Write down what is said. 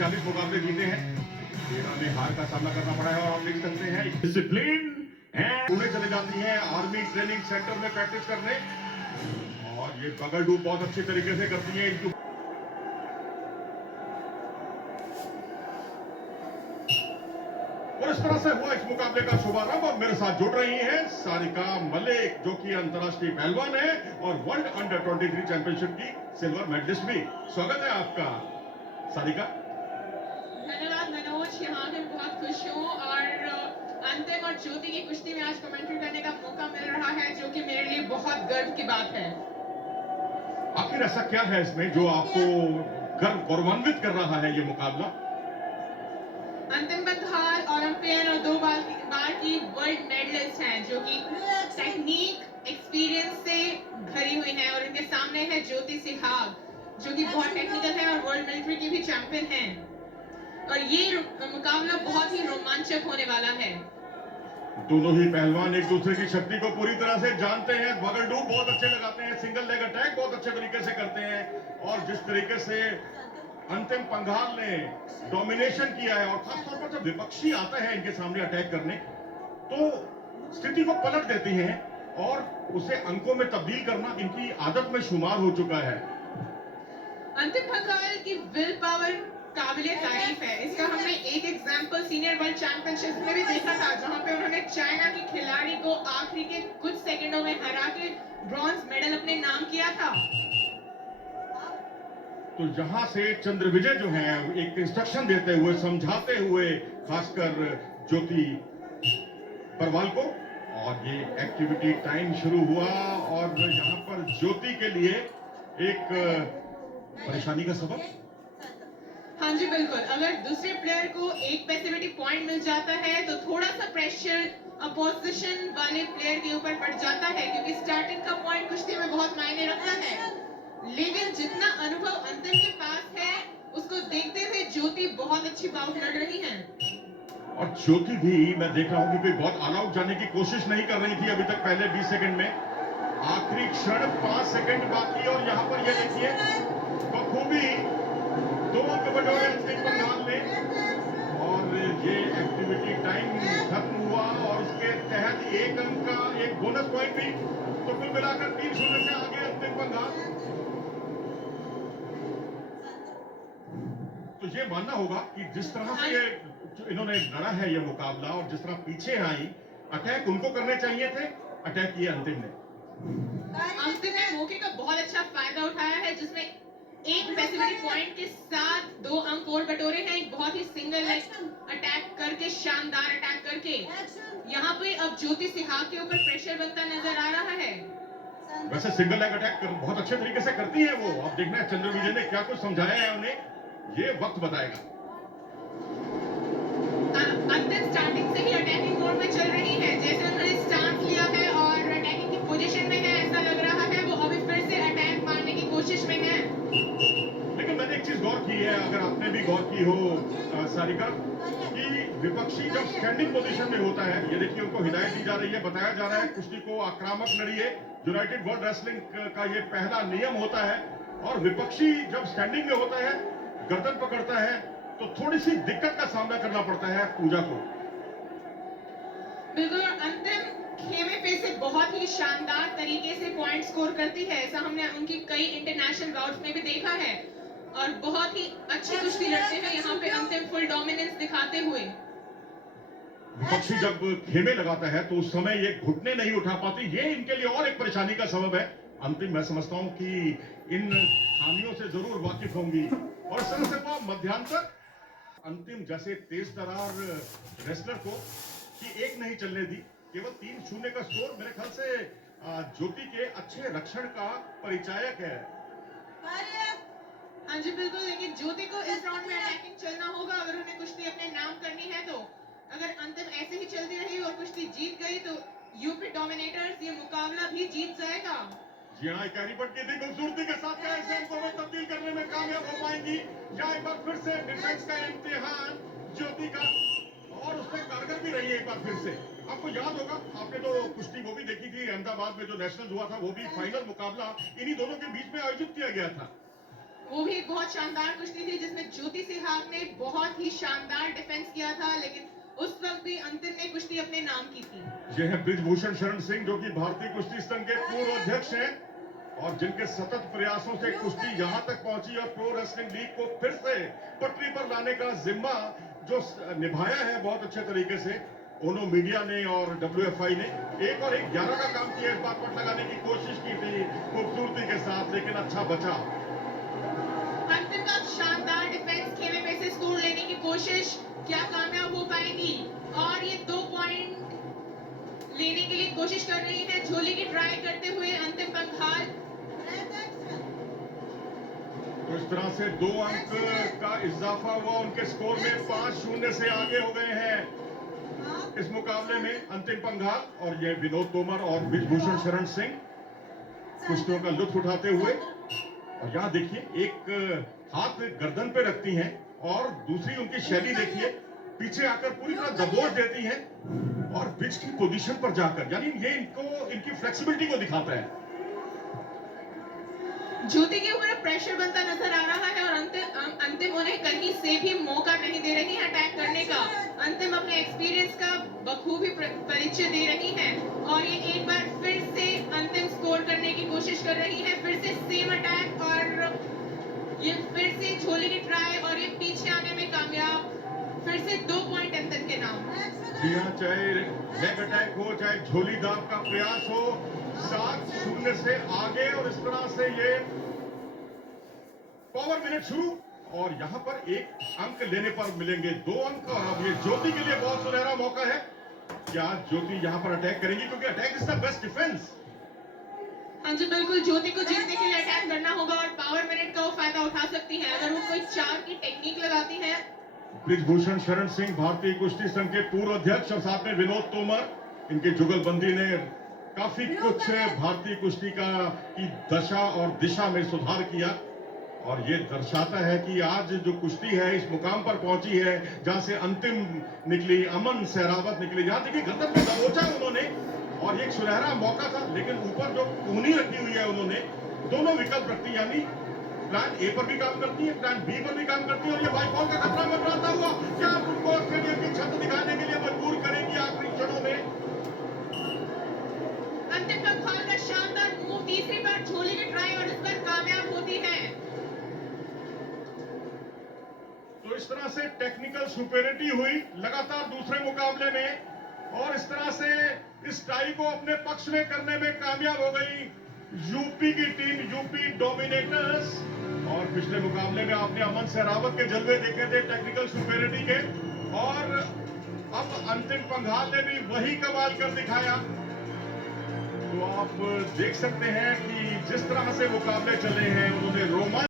40 मुकाबले जीते हैं, 13 में हार का सामना करना पड़ा है और आप देख सकते हैं डिसिप्लिन पुणे चले जाती हैं आर्मी ट्रेनिंग सेंटर में प्रैक्टिस करने और ये बगल डूब बहुत अच्छे तरीके से करती है इनकी। और इस तरह से हुआ इस मुकाबले का शुभारंभ और मेरे साथ जुड़ रही हैं सारिका मलिक जो कि अंतर्राष्ट्रीय पहलवान है और वर्ल्ड अंडर 23 चैंपियनशिप की सिल्वर मेडलिस्ट भी। स्वागत है आपका सारिका। धन्यवाद मनोज, यहाँ पे बहुत खुश हूँ और अंतिम और ज्योति की कुश्ती में आज कमेंट्री करने का मौका मिल रहा है जो कि मेरे लिए बहुत गर्व की बात है। आखिर ऐसा क्या है इसमें जो आपको गौरवान्वित कर रहा है ये मुकाबला? अंतिम पंघाल ओलंपियन और 2 बार की वर्ल्ड मेडलिस्ट हैं जो कि टेक्निक एक्सपीरियंस से भरी हुई हैं और इनके सामने है ज्योति सिहाग जो कि बहुत टेक्निकल है और वर्ल्ड मिलिट्री की भी चैंपियन है और ये मुकाबला बहुत ही रोमांचक होने वाला है। दोनों ही पहलवान एक दूसरे की शक्ति को पूरी तरह से जानते हैं, बगल डूब बहुत अच्छे लगाते हैं, सिंगल लेग अटैक बहुत अच्छे तरीके से करते हैं और जिस तरीके से अंतिम पंघाल ने डोमिनेशन किया है और खासतौर पर जब विपक्षी आता है इनके सामने अटैक करने तो स्थिति को पलट देती हैं और उसे अंकों में तब्दील करना इनकी आदत में शुमार हो चुका है। अंतिम पंघाल की विल पावर काबिले तारीफ है। इसका हमने एक एग्जांपल सीनियर वर्ल्ड चैंपियनशिप में भी देखा था जहां पे उन्होंने चाइना की खिलाड़ी को आखिरी के कुछ सेकंडों में हरा के ब्रॉन्ज मेडल अपने नाम किया था। तो जहां से चंद्र विजय जो है एक इंस्ट्रक्शन देते हुए समझाते हुए खासकर ज्योति परवाल को और ये एक्टिविटी टाइम शुरू हुआ और यहां पर ज्योति के लिए एक परेशानी का सबब। हाँ जी बिल्कुल, अगर दूसरे प्लेयर को एक पैसिविटी पॉइंट मिल जाता है तो थोड़ा सा प्रेशर अपोजिशन वाले प्लेयर के ऊपर पड़ जाता है क्योंकि स्टार्टिंग का पॉइंट कुश्ती में बहुत मायने रखता है, लेकिन जितना अनुभव अंतिम के पास है उसको देखते हुए ज्योति बहुत अच्छी बाउट लड़ रही है। और ज्योति भी मैं देख रहा हूं कि कोई बहुत ऑल आउट जाने की कोशिश नहीं कर रही थी अभी तक पहले 20 सेकंड में, आखिरी क्षण 5 सेकंड बाकी और यहां पर ये देखिए बखूबी 2 अंक बटोरे अंतिम पंघाल ने और ये एक्टिविटी टाइम खत्म हुआ और उसके तहत 1 अंक का एक बोनस पॉइंट भी, तो कुल मिलाकर 3-0 से आगे अंतिम पंघाल। तो ये मानना होगा कि जिस तरह से ये इन्होंने लड़ा है ये मुकाबला और जिस तरह पीछे आई अटैक उनको करने चाहिए थे, अटैक किए अंतिम ने। अंतिम ने मौके का बहुत अच्छा फायदा उठाया है जिसमें एक पैसिविटी पॉइंट के साथ 2 अंक और बटोरे हैं, एक बहुत ही सिंगल लेग अटैक करके शानदार अटैक करके यहाँ पे अब ज्योति सिहाग के ऊपर प्रेशर बनता नजर आ रहा है। वैसे सिंगल लेग अटैक बहुत अच्छे तरीके से करती है वो, अब देखना है चंद्र विजय ने क्या कुछ समझाया है उन्हें, ये वक्त बताएगा। अंतिम स्टार्टिंग से ही अटैकिंग मोड में चल रही है, जैसे उन्होंने स्टांस लिया है और अटैकिंग की पोजीशन में है, ऐसा लग रहा है वो अभी फिर से अटैक मारने की कोशिश में है। लेकिन मैंने एक चीज गौर की है, अगर आपने भी गौर की हो सारिका, कि विपक्षी जब स्टैंडिंग पोजीशन में होता है, ये देखिए उनको हिदायत दी जा रही है, बताया जा रहा है कुश्ती को आक्रामक लड़िए, यूनाइटेड वर्ल्ड रेसलिंग का ये पहला नियम होता है और विपक्षी जब स्टैंडिंग में होता है गर्दन पकड़ता है तो थोड़ी सी दिक्कत का सामना करना पड़ता है पूजा को। बिल्कुल, अंतिम खेमे पे से बहुत ही शानदार तरीके से पॉइंट स्कोर करती है, ऐसा हमने उनकी कई इंटरनेशनल बाउट्स में भी देखा है और बहुत ही अच्छी कुश्ती लड़ते हैं यहाँ पे अंतिम फुल डोमिनेंस दिखाते हुए। विपक्षी जब खेमे लगाता है तो उस समय ये घुटने नहीं उठा पाती, ये इनके लिए और एक परेशानी का सबब है। अंतिम मैं समझता हूं कि इन खामियों से जरूर वाकिफ होंगी और इस तरह से वो मध्यांतर अंतिम जैसे तेज तरार रेसलर को कि एक नहीं चलने दी, केवल 3-0 का स्कोर मेरे ख्याल से ज्योति के अच्छे रक्षण का परिचायक है। हाँ जी बिल्कुल, लेकिन ज्योति को इस राउंड में अटैकिंग चलना होगा अगर उन्हें कुश्ती अपने नाम करनी है तो। अगर अंतिम ऐसे ही चलती रही और कुश्ती जीत गई तो यूपी डोमिनेटर्स ये मुकाबला भी जीत जाएगा। जी हाँ, कैरीपट की खूबसूरती के साथ क्या इसे अंकों में तब्दील करने में कामयाब हो पाएंगी या एक बार फिर से डिफेंस का इम्तिहान ज्योति का, और उसमें कारगर भी रही है एक बार फिर से। आपको याद होगा, आपने तो कुश्ती वो भी देखी थी अहमदाबाद में जो नेशनल हुआ था, वो भी फाइनल मुकाबला इन्हीं दोनों के बीच में आयोजित किया गया था। वो भी एक बहुत शानदार कुश्ती थी जिसमें ज्योति सिहाग ने ही शानदार डिफेंस किया था, लेकिन उस वक्त भी अंतिम ने कुश्ती अपने नाम की थी। ये है ब्रिजभूषण शरण सिंह, जो कि भारतीय कुश्ती संघ के पूर्व अध्यक्ष हैं और जिनके सतत प्रयासों से कुश्ती यहां तक पहुंची और प्रो रेसलिंग लीग को फिर से पटरी पर लाने का जिम्मा जो निभाया है बहुत अच्छे तरीके से ओनो मीडिया ने और WFI ने 1 और 1 11 का काम किया। इस बार पट लगाने की कोशिश की थी खूबसूरती के साथ, लेकिन अच्छा बचा। अंतिम का शानदार डिफेंस, खेमे में से स्कोर लेने की कोशिश, क्या कामयाब हो पाएगी? और ये 2 पॉइंट लेने के लिए कोशिश कर रही है, झोली की ट्राई करते हुए अंतिम पंघाल। तो इस तरह से 2 अंक का इजाफा हुआ उनके स्कोर में, 5-0 से आगे हो गए हैं इस मुकाबले में अंतिम पंघाल। और ये विनोद तोमर और ब्रिजभूषण शरण सिंह कुश्तियों का लुत्फ उठाते हुए। और यहाँ देखिए, एक हाथ गर्दन पे रखती हैं और दूसरी उनकी शैली देखिए, पीछे आकर पूरी तरह दबोच देती हैं और पिच की पोजीशन पर जाकर, यानी ये इनकी फ्लेक्सिबिलिटी को दिखाता है। ज्योति के ऊपर प्रेशर बनता नजर आ रहा है और अंतिम उन्हें कहीं से भी मौका नहीं दे रही है अटैक करने का। अंतिम अपने एक्सपीरियंस का बखूबी परिचय दे रही है और ये एक बार फिर से अंतिम स्कोर करने की कोशिश कर रही है, फिर से सेम अटैक और ये फिर से झोली की ट्राई और ये पीछे आने में कामयाब। फिर से 2 पॉइंट अंतिम के नाम। जी हाँ, चाहे लेग अटैक हो, चाहे झोली दाव का प्रयास हो, 7-0 से आगे। और इस तरह से ये पावर मिनट शुरू और यहाँ पर 1 अंक लेने पर मिलेंगे 2 अंक। और अब ये ज्योति के लिए बहुत सुनहरा मौका है। क्या ज्योति यहाँ पर अटैक करेंगी, क्योंकि attack is the best defence. हाँ जी बिल्कुल, ज्योति को जीतने के लिए अटैक करना होगा और पावर मिनट का वो फायदा उठा सकती है अगर वो कोई 4 की टेक्निक लगाती है। ब्रिजभूषण शरण सिंह भारतीय कुश्ती संघ के पूर्व अध्यक्ष और साथ में विनोद तोमर, इनकी जुगलबंदी ने काफी कुछ भारतीय कुश्ती की दशा और दिशा में सुधार किया। और ये दर्शाता है कि आज जो कुश्ती है इस मुकाम पर पहुंची है जहां से अंतिम निकली, अमन सहरावत निकली। यहां देखिए, गर्दन में दबोचा उन्होंने और ये एक सुनहरा मौका था, लेकिन ऊपर जो कूहनी रखी हुई है उन्होंने, दोनों विकल्प रखती, यानी प्लान ए पर भी काम करती है, प्लान बी पर भी काम करती है। और ये बाइक बॉल का खतरा मंडराता हुआ क्या उनको ऑस्ट्रेलिया की छत दिखाने के लिए मजबूर करेगी आखिरी क्षणों में। अंतिम पंघाल का शानदार मूव, तीसरी बार झोली की ट्राई और इस पर कामयाब होती है। तो इस तरह से टेक्निकल सुपेरिटी हुई लगातार दूसरे मुकाबले में और इस तरह से इस टाई को अपने पक्ष में करने में कामयाब हो गई यूपी की टीम, यूपी डोमिनेटर्स। और पिछले मुकाबले में आपने अमन सहरावत के जलवे देखे थे टेक्निकल सुपेरिटी के, और अब अंतिम पंघाल ने भी वही कमाल कर दिखाया। तो आप देख सकते हैं कि जिस तरह से मुकाबले चले हैं, उन्होंने रोमांच